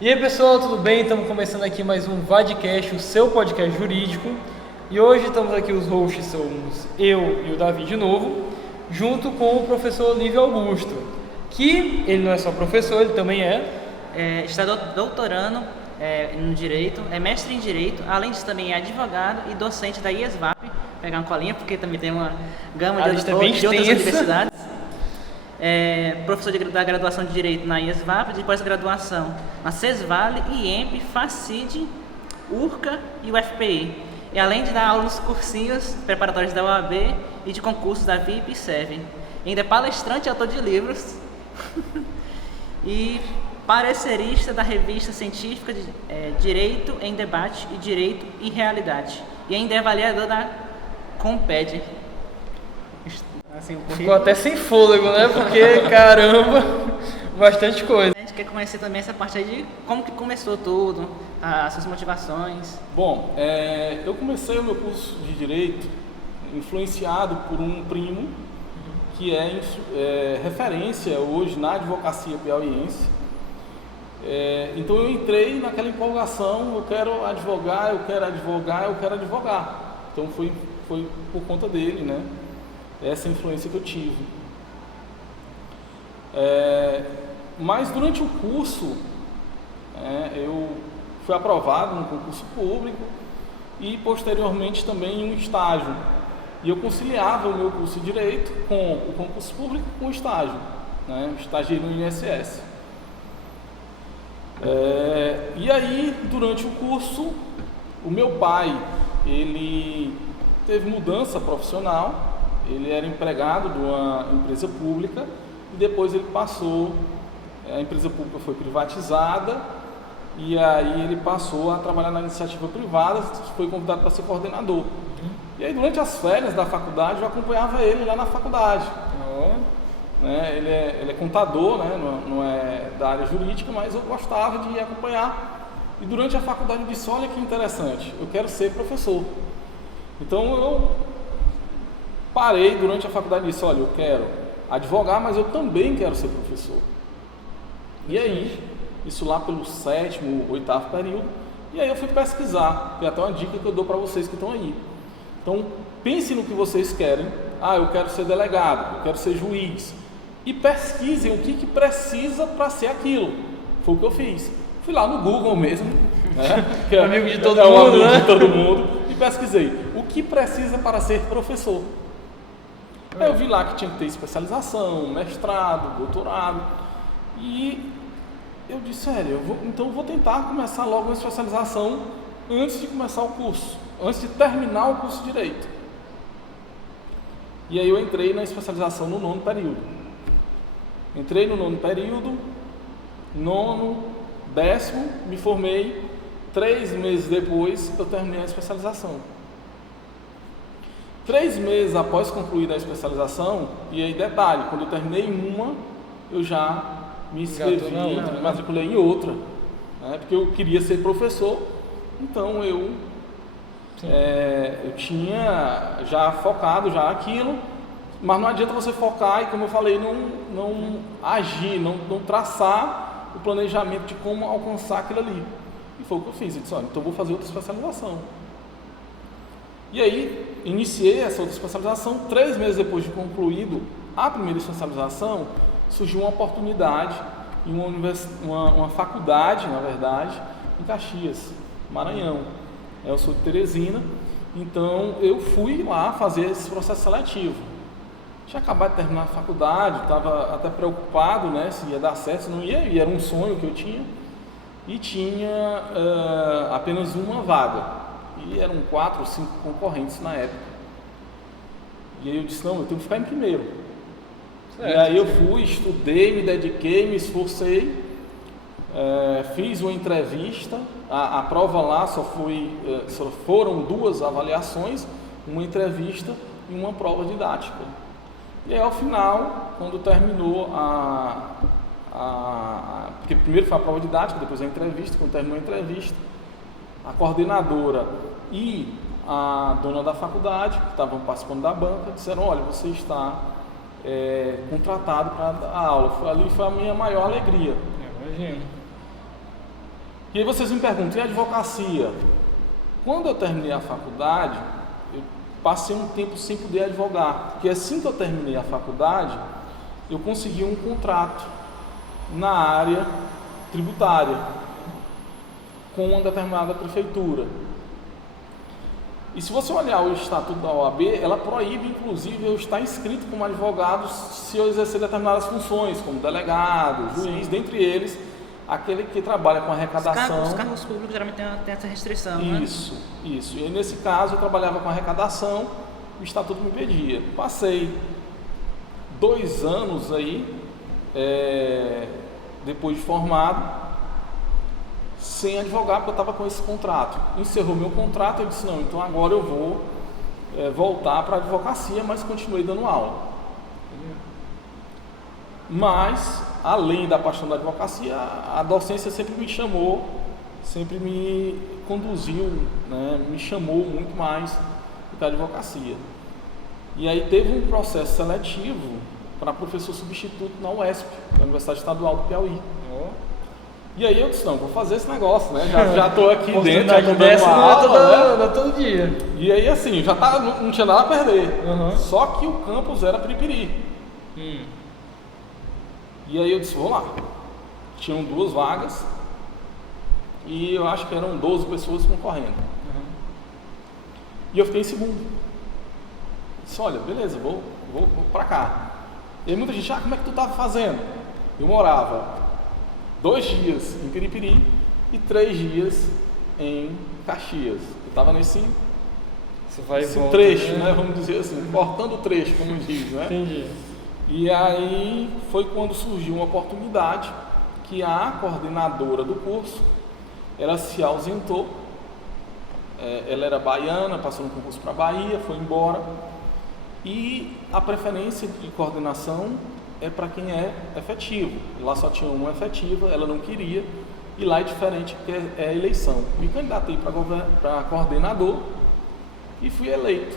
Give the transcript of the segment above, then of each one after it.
E aí pessoal, tudo bem? Estamos começando aqui mais um Vadcast, o seu podcast jurídico. E hoje estamos aqui, os hosts somos eu e o Davi de novo, junto com o professor Olívio Augusto, que ele não é só professor, ele também está doutorando no Direito, é mestre em Direito, além disso também é advogado e docente da IESVAP, pegar uma colinha porque também tem uma gama de outras universidades. Professor da graduação de Direito na IESVAP, de pós-graduação na CESVAL, IEMP, FACID, URCA e UFPI. E além de dar aula nos cursinhos preparatórios da OAB e de concursos da VIP e SEV. Ainda é palestrante e autor de livros e parecerista da revista científica de Direito em Debate e Direito e Realidade. E ainda é avaliador da Comped. Assim, ficou até sem fôlego, né? Porque, caramba, bastante coisa. A gente quer conhecer também essa parte aí de como que começou tudo, as suas motivações. Bom, eu comecei o meu curso de Direito influenciado por um primo que é referência hoje na advocacia piauiense. Então eu entrei naquela empolgação, eu quero advogar. Então foi por conta dele, né? Essa influência que eu tive. Mas durante o curso, eu fui aprovado no concurso público e posteriormente também em um estágio. E eu conciliava o meu curso de Direito com o concurso público com o estágio, né? Estagiei no INSS. E aí, durante o curso, o meu pai, ele teve mudança profissional. Ele era empregado de uma empresa pública e depois ele passou, a empresa pública foi privatizada e aí ele passou a trabalhar na iniciativa privada, foi convidado para ser coordenador. E aí durante as férias da faculdade eu acompanhava ele lá na faculdade. Ele é contador, né? Não é da área jurídica, mas eu gostava de acompanhar. E durante a faculdade eu disse, olha que interessante, eu quero ser professor. Então eu parei durante a faculdade e disse, olha, eu quero advogar, mas eu também quero ser professor. E aí, isso lá pelo 7º, 8º período, e aí eu fui pesquisar, que é até uma dica que eu dou para vocês que estão aí. Então, pense no que vocês querem. Eu quero ser delegado, eu quero ser juiz. E pesquisem o que precisa para ser aquilo. Foi o que eu fiz. Fui lá no Google mesmo, né? Que é amigo de todo mundo, né? De todo mundo, e pesquisei o que precisa para ser professor. Aí eu vi lá que tinha que ter especialização, mestrado, doutorado. E eu disse, então eu vou tentar começar logo uma especialização antes de começar o curso, antes de terminar o curso de Direito. E aí eu entrei na especialização no 9º período. Entrei no 9º período, 9º, 10º, me formei. 3 meses depois eu terminei a especialização. 3 meses após concluir a especialização, e aí detalhe, quando eu terminei uma, eu já me inscrevi, me matriculei em outra, né? Porque eu queria ser professor, então eu tinha já focado já aquilo, mas não adianta você focar e, como eu falei, não agir, não traçar o planejamento de como alcançar aquilo ali. E foi o que eu fiz, eu disse, olha, então eu vou fazer outra especialização. E aí, iniciei essa outra especialização. 3 meses depois de concluído a primeira especialização, surgiu uma oportunidade em uma faculdade, na verdade, em Caxias, Maranhão. Eu sou de Teresina, então eu fui lá fazer esse processo seletivo. Tinha acabado de terminar a faculdade, estava até preocupado, né, se ia dar certo, se não ia, e era um sonho que eu tinha. E tinha apenas uma vaga. E eram 4 ou 5 concorrentes na época. E aí eu disse, não, eu tenho que ficar em primeiro. Certo, e aí eu fui, estudei, me dediquei, me esforcei, fiz uma entrevista. A prova lá só foram 2 avaliações, uma entrevista e uma prova didática. E aí ao final, quando terminou porque primeiro foi a prova didática, depois a entrevista, quando terminou a entrevista, a coordenadora e a dona da faculdade, que estavam participando da banca, disseram, olha, você está contratado para dar aula. Ali foi a minha maior alegria. Imagino. E aí vocês me perguntam, e a advocacia? Quando eu terminei a faculdade, eu passei um tempo sem poder advogar, porque assim que eu terminei a faculdade, eu consegui um contrato na área tributária com uma determinada prefeitura. E se você olhar o estatuto da OAB, ela proíbe, inclusive, eu estar inscrito como advogado se eu exercer determinadas funções, como delegado, juiz, dentre eles, aquele que trabalha com arrecadação. Os cargos públicos geralmente têm essa restrição, isso, né? Isso. E nesse caso eu trabalhava com arrecadação, o estatuto me impedia. Passei 2 anos aí, depois de formado, sem advogar, porque eu estava com esse contrato. Encerrou meu contrato, eu disse, não, então agora eu vou voltar para a advocacia, mas continuei dando aula. Mas, além da paixão da advocacia, a docência sempre me chamou, sempre me conduziu, né, me chamou muito mais do que a advocacia. E aí teve um processo seletivo para professor substituto na UESP, na Universidade Estadual do Piauí. E aí eu disse, não, vou fazer esse negócio, né? Já estou aqui dentro, já estou dando aula, não é todo dia. E aí assim, já não tinha nada a perder. Só que o campus era Piripiri. E aí eu disse, vou lá. Tinham 2 vagas e eu acho que eram 12 pessoas concorrendo. E eu fiquei em segundo. Disse, olha, beleza, vou para cá. E aí muita gente, como é que tu estava fazendo? Eu morava 2 dias em Piripiri e 3 dias em Caxias. Eu estava nesse trecho, né? Vamos dizer assim, cortando o trecho, como diz, né? Entendi. E aí foi quando surgiu uma oportunidade que a coordenadora do curso, ela se ausentou. Ela era baiana, passou no concurso para a Bahia, foi embora. E a preferência de coordenação é para quem é efetivo. Lá só tinha uma efetiva, ela não queria, e lá é diferente, porque é eleição. Me candidatei para coordenador e fui eleito.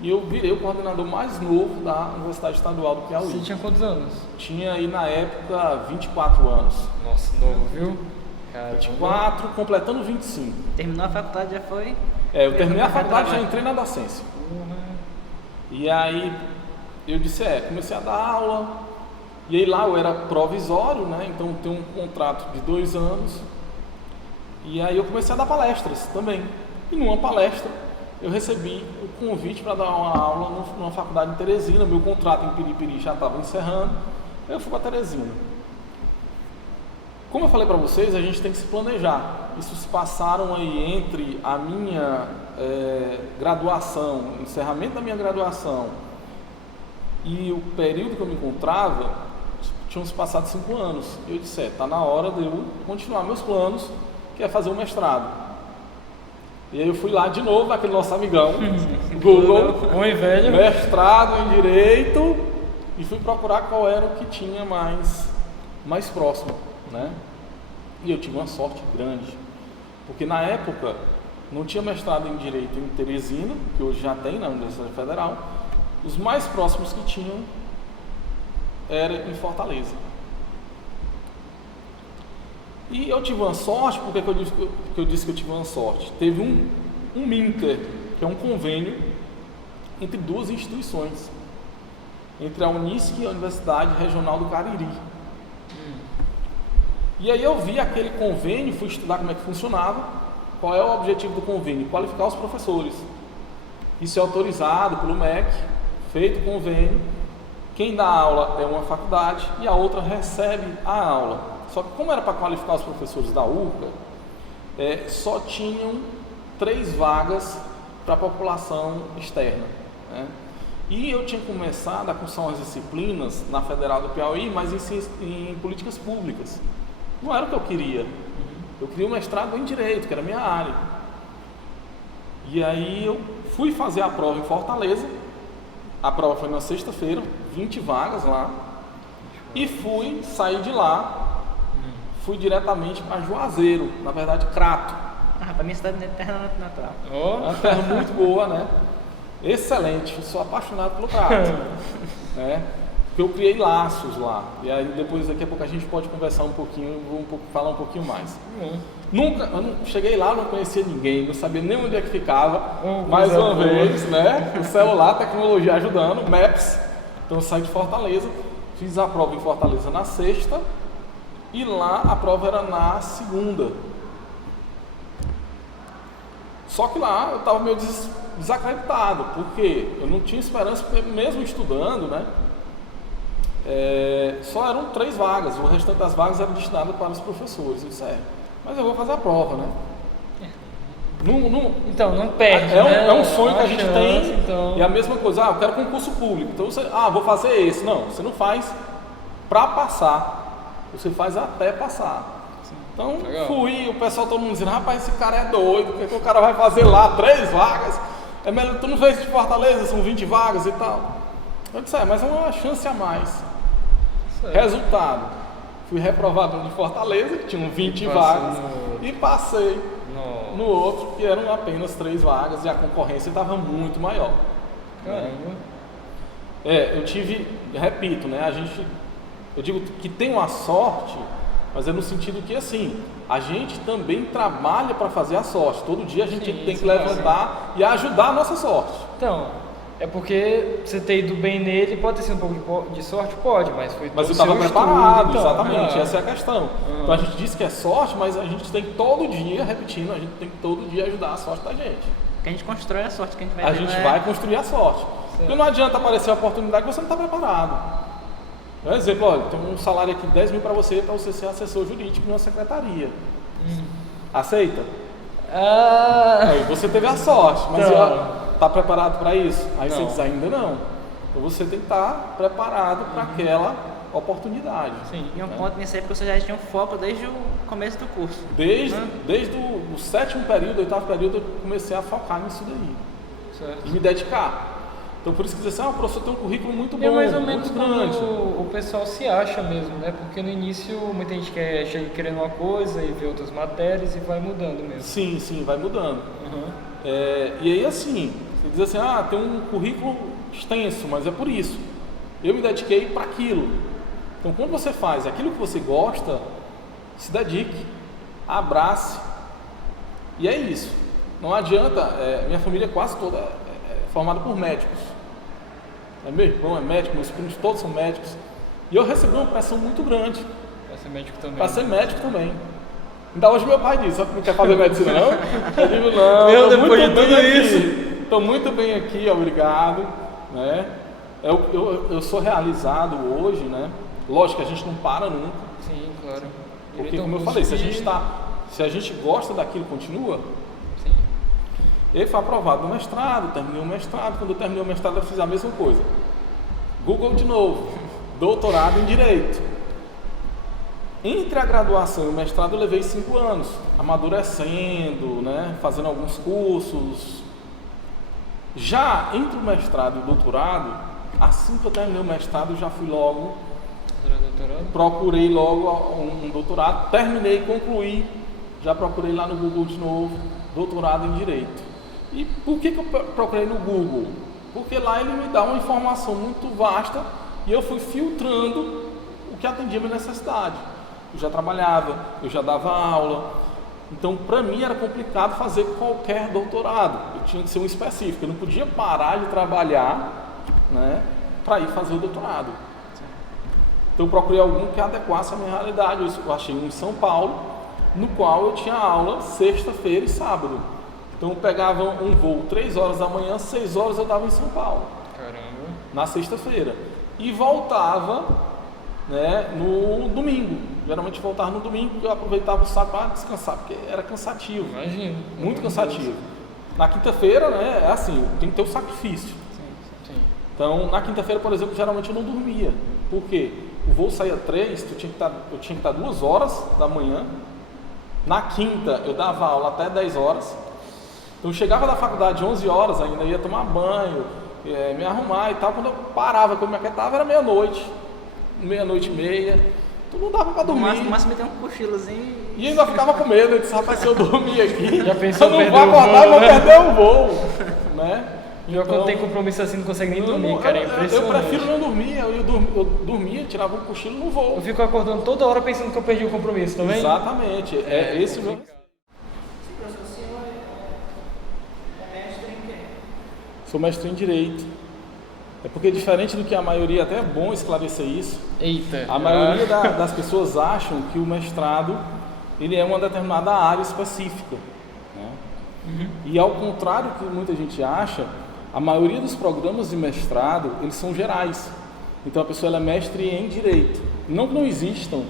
E eu virei o coordenador mais novo da Universidade Estadual do Piauí. Você tinha quantos anos? Tinha aí na época 24 anos. Nossa, novo, viu? Caramba. 24, completando 25. Terminou a faculdade, já foi? Eu terminei a faculdade, já entrei na docência. E aí eu disse, comecei a dar aula, e aí lá eu era provisório, né? Então tem um contrato de 2 anos, e aí eu comecei a dar palestras também. E numa palestra eu recebi o convite para dar uma aula numa faculdade em Teresina. Meu contrato em Piripiri já estava encerrando, aí eu fui para Teresina. Como eu falei para vocês, a gente tem que se planejar. Isso se passaram aí entre a minha graduação, o encerramento da minha graduação e o período que eu me encontrava, tinham se passado 5 anos. Eu disse, está na hora de eu continuar meus planos, que é fazer um mestrado. E aí eu fui lá de novo, naquele nosso amigão, Google, bom e velho, mestrado em Direito, e fui procurar qual era o que tinha mais próximo, né? E eu tive uma sorte grande, porque na época não tinha mestrado em Direito em Teresina, que hoje já tem na Universidade Federal. Os mais próximos que tinham era em Fortaleza. E eu tive uma sorte, porque eu disse que eu tive uma sorte? Teve um MINCER, que é um convênio entre 2 instituições, entre a Unisc e a Universidade Regional do Cariri. E aí eu vi aquele convênio, fui estudar como é que funcionava, qual é o objetivo do convênio? Qualificar os professores. Isso é autorizado pelo MEC, feito o convênio, quem dá aula é uma faculdade e a outra recebe a aula. Só que como era para qualificar os professores da URCA, só tinham 3 vagas para a população externa, né? E eu tinha começado a cursar as disciplinas na Federal do Piauí, mas em políticas públicas. Não era o que eu queria. Eu queria um mestrado em Direito, que era a minha área. E aí eu fui fazer a prova em Fortaleza. A prova foi na sexta-feira, 20 vagas lá. E saí de lá, fui diretamente para Juazeiro, na verdade Crato. Para minha cidade terra natural. Uma terra muito boa, né? Excelente, sou apaixonado pelo Crato. Né? porque eu criei laços lá. E aí depois, daqui a pouco, a gente pode conversar um pouquinho, falar um pouquinho mais. Eu não cheguei lá, não conhecia ninguém, não sabia nem onde é que ficava. Mais uma vez, né? O celular, tecnologia ajudando, Maps. Então eu saí de Fortaleza, fiz a prova em Fortaleza na sexta e lá a prova era na segunda. Só que lá eu estava meio desacreditado, porque eu não tinha esperança, porque mesmo estudando, né? Só eram 3 vagas, o restante das vagas era destinado para os professores. Eu disse, mas eu vou fazer a prova, né? Então, não perde, é um sonho que a gente tem, então... e a mesma coisa, eu quero concurso público, então você, vou fazer esse. Não, você não faz para passar, você faz até passar. Então, o pessoal todo mundo dizendo, rapaz, esse cara é doido, o que o cara vai fazer lá, 3 vagas? É melhor, tu não fez de Fortaleza, são 20 vagas e tal. Eu disse, mas é uma chance a mais. Resultado, fui reprovado de Fortaleza, que tinham 20 vagas, e passei no outro, que eram apenas 3 vagas, e a concorrência estava muito maior. Caramba. Eu tive, repito, né, eu digo que tem uma sorte, mas é no sentido que, assim, a gente também trabalha para fazer a sorte. Todo dia a gente tem que levantar e ajudar a nossa sorte. Então, é porque você ter ido bem nele, pode ter sido um pouco de sorte? Pode, mas foi Mas eu estava preparado, então, exatamente, essa é a questão. Então a gente diz que é sorte, mas a gente tem que todo dia, repetindo, a gente tem que todo dia ajudar a sorte da gente. Porque a gente constrói a sorte que a gente vai ter. A gente vai construir a sorte. Porque não adianta aparecer a oportunidade que você não está preparado. Por exemplo, olha, tem um salário aqui de 10 mil para você ser assessor jurídico numa secretaria. Aceita? Aí você teve a sorte, mas está preparado para isso? Aí você diz, ainda não. Então você tem que estar preparado para aquela oportunidade. Sim. E um ponto nisso aí, porque você já tinha um foco desde o começo do curso. Desde o 7º período, 8º período, eu comecei a focar nisso daí. Certo. E me dedicar. Então por isso que dizer assim, o professor tem um currículo muito bom, mais ou menos muito grande. O pessoal se acha mesmo, né? Porque no início muita gente chega querendo uma coisa e vê outras matérias e vai mudando mesmo. Sim, vai mudando. E aí assim, você diz assim, tem um currículo extenso, mas é por isso. Eu me dediquei para aquilo. Então quando você faz aquilo que você gosta, se dedique, abrace. E é isso. Não adianta, minha família quase toda é formada por médicos. Meu irmão é médico, meus primos todos são médicos. E eu recebi uma pressão muito grande. Para ser médico também. Para ser médico também. Ainda hoje meu pai disse, não quer fazer medicina não? Eu digo, não, depois de tudo isso. Estou muito bem aqui, obrigado. Né? Eu sou realizado hoje, né? Lógico que a gente não para nunca. Sim, claro. Porque como eu falei, se a gente gosta daquilo, continua. Sim. Ele foi aprovado no mestrado, terminei o mestrado. Quando eu terminei o mestrado, eu fiz a mesma coisa. Google de novo, doutorado em Direito. Entre a graduação e o mestrado, eu levei 5 anos, amadurecendo, né, fazendo alguns cursos. Já entre o mestrado e o doutorado, assim que eu terminei o mestrado, eu já fui logo, procurei logo um doutorado, terminei, concluí, já procurei lá no Google de novo, doutorado em Direito. E por que eu procurei no Google? Porque lá ele me dá uma informação muito vasta e eu fui filtrando o que atendia a minha necessidade. Eu já trabalhava, eu já dava aula, então para mim era complicado fazer qualquer doutorado, eu tinha que ser um específico, eu não podia parar de trabalhar, né, para ir fazer o doutorado. Então eu procurei algum que adequasse a minha realidade. Eu achei um em São Paulo, no qual eu tinha aula sexta-feira e sábado. Então eu pegava um voo 3 horas da manhã, 6 horas eu estava em São Paulo. Caramba. Na sexta-feira. E voltava, né, no domingo. Geralmente voltava no domingo, porque eu aproveitava o sábado para descansar, porque era cansativo. Imagino. Muito cansativo. Na quinta-feira, né, é assim, tem que ter o sacrifício. Sim. Então, na quinta-feira, por exemplo, geralmente eu não dormia. Por quê? O voo saía 3, eu tinha que estar 2 horas da manhã. Na quinta, eu dava aula até 10 horas. Então, eu chegava da faculdade 11 horas, ainda ia tomar banho, me arrumar e tal. Quando eu parava, quando eu me aquietava, era meia-noite, meia-noite e meia. Então, não dava para dormir. No máximo, ter um cochilozinho. E ainda ficava com medo. Eu disse, rapaz, se eu dormir aqui, já pensou eu não vou acordar e vou perder o voo. Né? Já quando tem compromisso assim, não consegue nem dormir, cara, é impressionante. Eu prefiro não dormir, eu dormia, tirava um cochilo no voo. Eu fico acordando toda hora pensando que eu perdi o compromisso, também. Exatamente, esse o meu... Sou mestre em Direito. É porque diferente do que a maioria, até é bom esclarecer isso. Eita. A maioria das pessoas acham que o mestrado ele é uma determinada área específica, né? E ao contrário do que muita gente acha, a maioria dos programas de mestrado eles são gerais. Então a pessoa ela é mestre em Direito. Não que não existam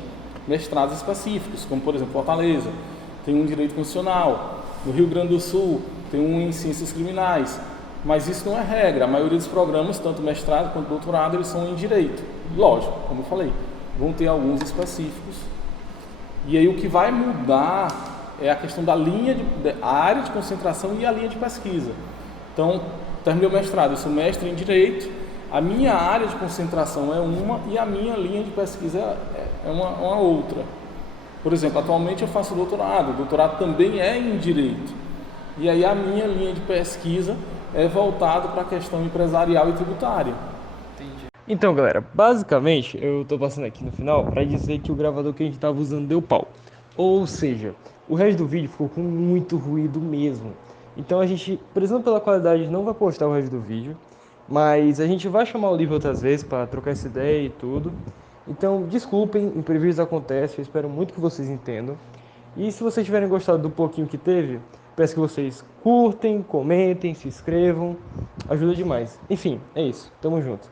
mestrados específicos, como por exemplo Fortaleza tem um em Direito Constitucional, no Rio Grande do Sul tem um em Ciências Criminais. Mas isso não é regra, a maioria dos programas, tanto mestrado quanto doutorado, eles são em Direito. Lógico, como eu falei, vão ter alguns específicos. E aí o que vai mudar é a questão da a área de concentração e a linha de pesquisa. Então, terminei o mestrado, eu sou mestre em Direito, a minha área de concentração é uma e a minha linha de pesquisa é uma outra. Por exemplo, atualmente eu faço doutorado, o doutorado também é em Direito. E aí a minha linha de pesquisa é voltado para a questão empresarial e tributária. Entendi. Então, galera, basicamente, eu tô passando aqui no final para dizer que o gravador que a gente tava usando deu pau. Ou seja, o resto do vídeo ficou com muito ruído mesmo. Então a gente, prezando pela qualidade, não vai postar o resto do vídeo, mas a gente vai chamar o Livro outras vezes para trocar essa ideia e tudo. Então, desculpem, imprevistos acontecem, eu espero muito que vocês entendam. E se vocês tiverem gostado do pouquinho que teve, peço que vocês curtem, comentem, se inscrevam, ajuda demais. Enfim, é isso. Tamo junto.